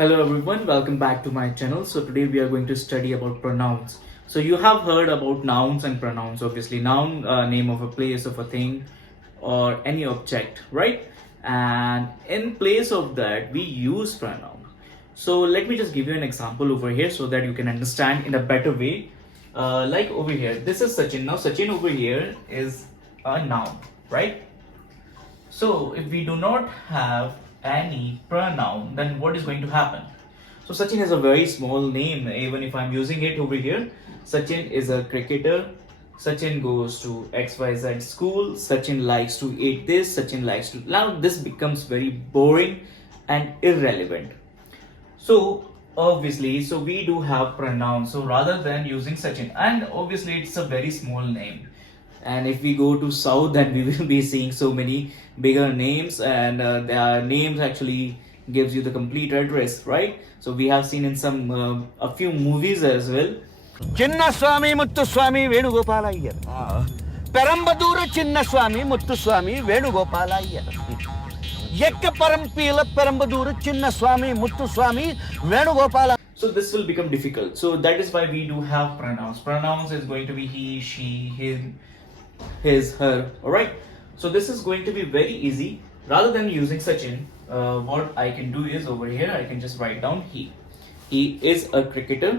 Hello everyone, welcome back to my channel. So today we are going to study about pronouns. So you have heard about nouns and pronouns. Obviously, noun, name of a place, of a thing, or any object, right? And in place of that, we use pronoun. So let me just give you an example over here so that you can understand in a better way. Like over here, this is Sachin. Now Sachin over here is a noun, right? So if we do not have any pronoun, then what is going to happen? So Sachin is a very small name, even if I'm using it over here. Sachin is a cricketer. Sachin goes to XYZ school. Sachin likes to eat this. Sachin likes to. Now this becomes very boring and irrelevant. So obviously, so we do have pronouns. So rather than using Sachin, and obviously it's a very small name. And if we go to south, then we will be seeing so many bigger names, and their names actually gives you the complete address, right? So we have seen in some a few movies as well. Chinnaswamy Muthuswami Venugopala Iyer Perambadur Chinnaswamy Muthuswami Venugopala Iyer ఎక్క పరంపీల Perambadur Chinnaswamy Muthuswami Venugopala. So this will become difficult. So that is why we do have pronouns. Pronouns is going to be he, she, him, his, her. All right. So this is going to be very easy. Rather than using Sachin, what I can do is over here I can just write down he. He is a cricketer.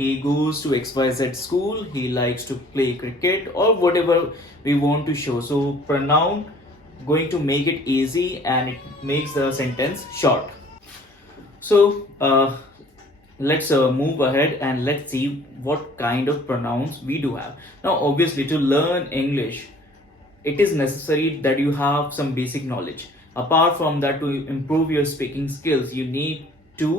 He goes to XYZ school. He likes to play cricket or whatever we want to show. So pronoun going to make it easy and it makes the sentence short. So let's move ahead and let's see what kind of pronouns we do have. Now obviously to learn English, it is necessary that you have some basic knowledge. Apart from that, to improve your speaking skills, you need to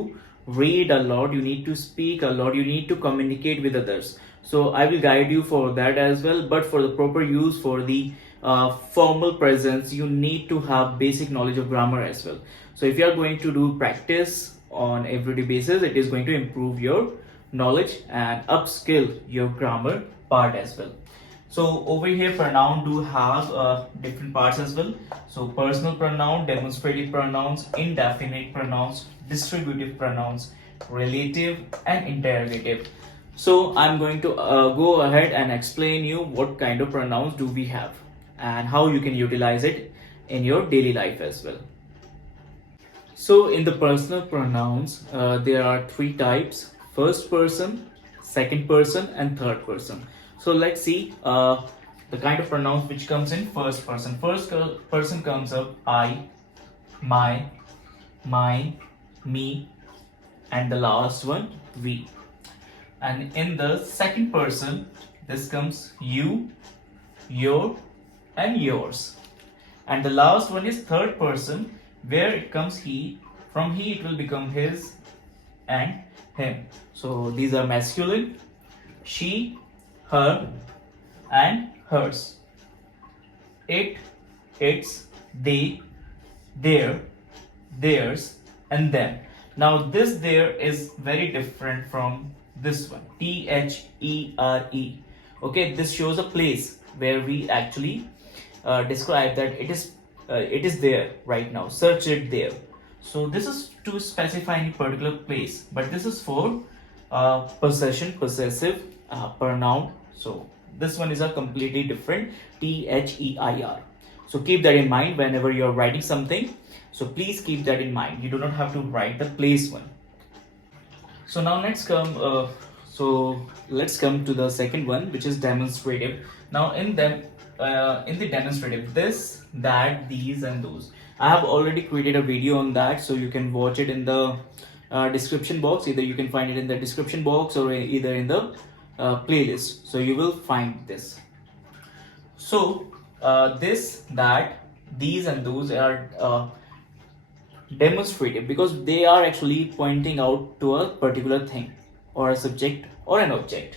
read a lot, you need to speak a lot, you need to communicate with others. So I will guide you for that as well. But for the proper use, for the formal presence, you need to have basic knowledge of grammar as well. So if you are going to do practice on everyday basis, it is going to improve your knowledge and upskill your grammar part as well. So over here pronoun do have different parts as well. So personal pronoun, demonstrative pronouns, indefinite pronouns, distributive pronouns, relative and interrogative. So I'm going to go ahead and explain you what kind of pronouns do we have and how you can utilize it in your daily life as well. So in the personal pronouns, there are three types: first person, second person and third person. So let's see the kind of pronouns which comes in first person. First person comes up I, my, mine, me, and the last one we. And in the second person, this comes you, your and yours. And the last one is third person, where it comes he. From he it will become his and him. So these are masculine: she, her and hers. It, its, they, their, theirs and them. Now this there is very different from this one, THERE. Okay, this shows a place where we actually describe that it is there right now. Search it there. So this is to specify any particular place, but this is for possession, possessive pronoun. So this one is a completely different, THEIR. So keep that in mind whenever you're writing something. So please keep that in mind. You do not have to write the place one. So now let's come to the second one, which is demonstrative. Now in the demonstrative, this, that, these and those, I have already created a video on that, so you can watch it in the description box. Either you can find it in the description box or either in the playlist. So you will find this. So this, that, these and those are demonstrative because they are actually pointing out to a particular thing or a subject or an object.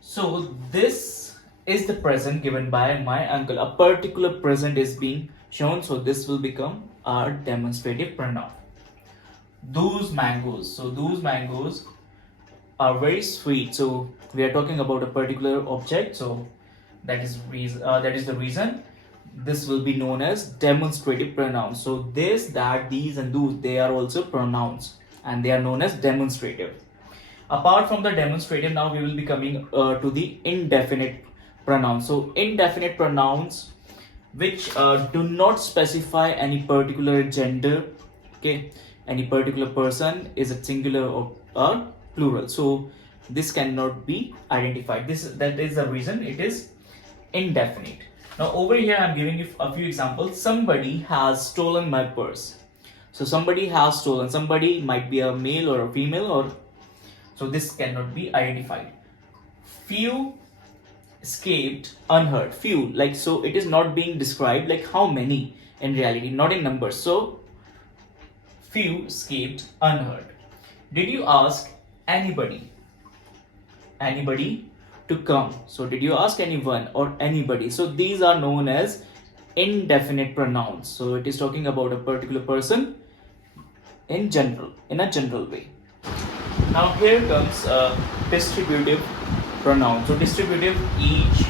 So this is the present given by my uncle. A particular present is being shown, so this will become our demonstrative pronoun. Those mangoes. So those mangoes are very sweet. So we are talking about a particular object. So that is the reason this will be known as demonstrative pronouns. So this, that, these and those, they are also pronouns and they are known as demonstrative. Apart from the demonstrative, now we will be coming to the indefinite pronouns. So indefinite pronouns which do not specify any particular gender, okay, any particular person, is it singular or plural. So this cannot be identified. That is the reason it is indefinite. Now over here I'm giving you a few examples. Somebody has stolen my purse. So somebody has stolen, somebody might be a male or a female, or so this cannot be identified. Few escaped unhurt. Few, like, so it is not being described like how many in reality, not in numbers. So few escaped unhurt. Did you ask anybody to come? So did you ask anyone or anybody? So these are known as indefinite pronouns. So it is talking about a particular person in general, in a general way. Now here comes distributive pronoun. So distributive, each,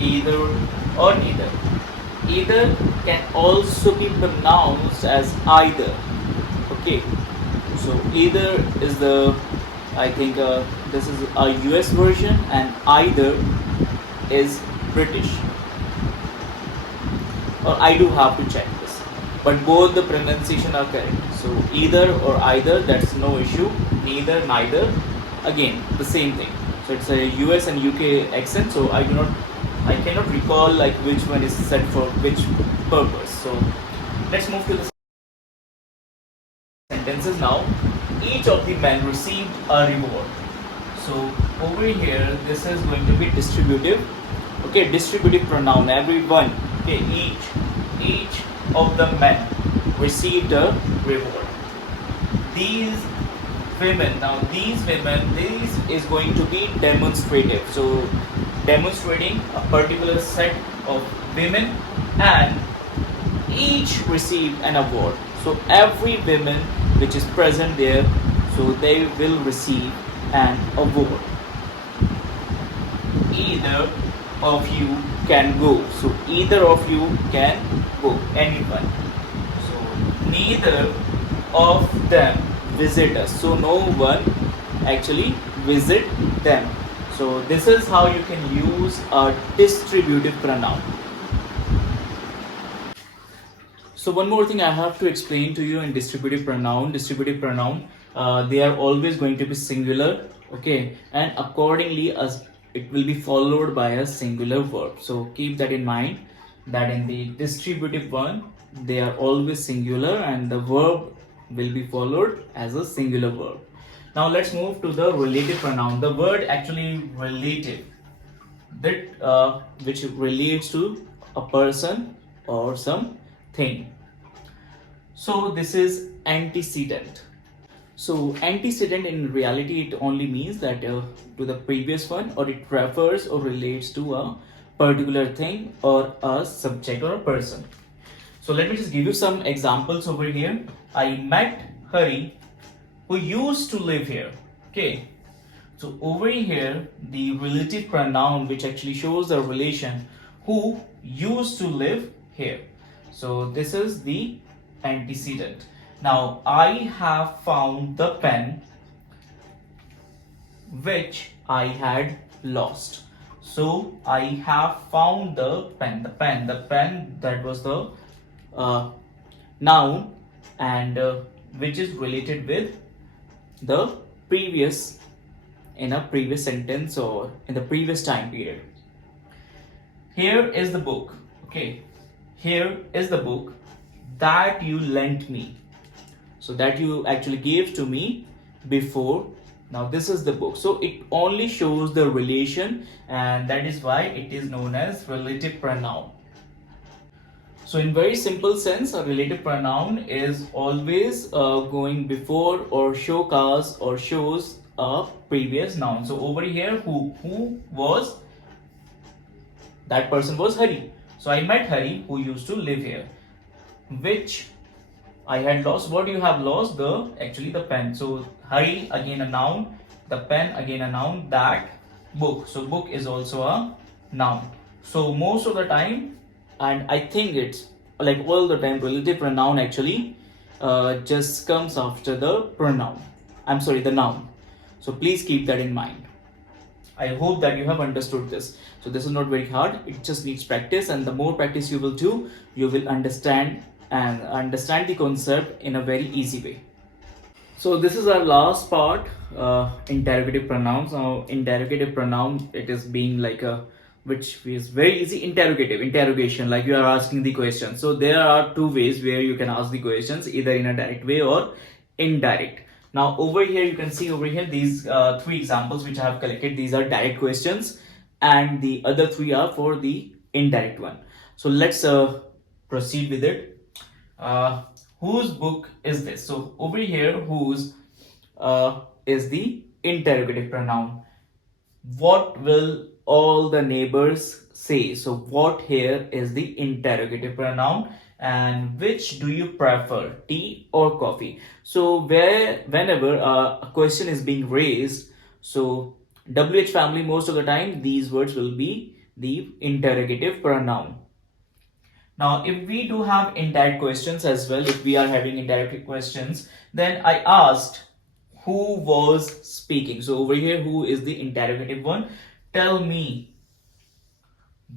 either or neither. Either can also be pronounced as either. Okay, so either is the, I think this is a US version, and either is British. Or I do have to check this, but both the pronunciation are correct. So either or either, that's no issue. Neither, neither, again the same thing. So it's a US and UK accent, so I cannot recall like which one is set for which purpose. So let's move to the sentences now. Each of the men received a reward. So over here this is going to be distributive. Okay, distributive pronoun, everyone. Okay, each of the men received a reward. These women, now these women, this is going to be demonstrative. So demonstrating a particular set of women, and each received an award. So every woman which is present there, so they will receive an award. Either of you can go. So either of you can go, anyone. So neither of them visit us. So no one actually visit them. So this is how you can use a distributive pronoun. So one more thing I have to explain to you in distributive pronoun. Distributive pronoun, they are always going to be singular, okay, and accordingly as it will be followed by a singular verb. So keep that in mind, that in the distributive one they are always singular and the verb will be followed as a singular verb. Now let's move to the relative pronoun. The word actually relative, that which relates to a person or some thing. So this is antecedent. So antecedent, in reality it only means that to the previous one, or it refers or relates to a particular thing or a subject or a person. So let me just give you some examples over here. I met Hari who used to live here. Okay, so over here the relative pronoun which actually shows the relation, who used to live here. So this is the antecedent. Now I have found the pen which I had lost. So I have found the pen, that was the noun, and which is related with the previous, in a previous sentence or in the previous time period. Here is the book. Okay, here is the book that you lent me. So that you actually gave to me before. Now this is the book. So it only shows the relation, and that is why it is known as relative pronoun. So in very simple sense, a relative pronoun is always going before or show cause or shows a previous noun. So over here, who was, that person was Hari. So I met Hari who used to live here. Which I had lost. What you have lost? Actually the pen. So Hari again a noun, the pen again a noun, that book. So book is also a noun. So most of the time and I think it's like all the time relative pronoun actually just comes after the pronoun. I'm sorry, the noun. So please keep that in mind. I hope that you have understood this. So this is not very hard. It just needs practice, and the more practice you will do, you will understand the concept in a very easy way. So this is our last part, interrogative pronouns. Now interrogative pronoun, it is being like a, which is very easy. Interrogation, like you are asking the question. So there are two ways where you can ask the questions, either in a direct way or indirect. Now over here you can see over here these three examples which I have collected. These are direct questions, and the other three are for the indirect one. So let's proceed with it. Whose book is this? So over here, whose is the interrogative pronoun. What will all the neighbors say? So what here is the interrogative pronoun. And which do you prefer, tea or coffee? So whenever a question is being raised, so WH family, most of the time these words will be the interrogative pronoun. Now, if we do have indirect questions as well, if we are having indirect questions, then I asked who was speaking. So over here, who is the interrogative one? Tell me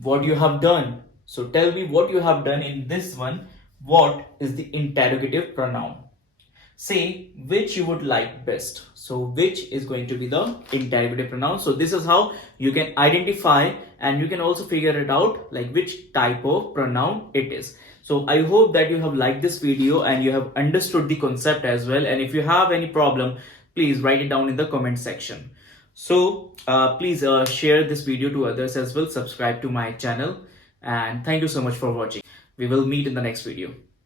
what you have done. So tell me what you have done in this one. What is the interrogative pronoun? Say which you would like best. So which is going to be the interrogative pronoun. So this is how you can identify, and you can also figure it out like which type of pronoun it is. So I hope that you have liked this video and you have understood the concept as well. And if you have any problem, please write it down in the comment section. So please share this video to others as well. Subscribe to my channel, and thank you so much for watching. We will meet in the next video.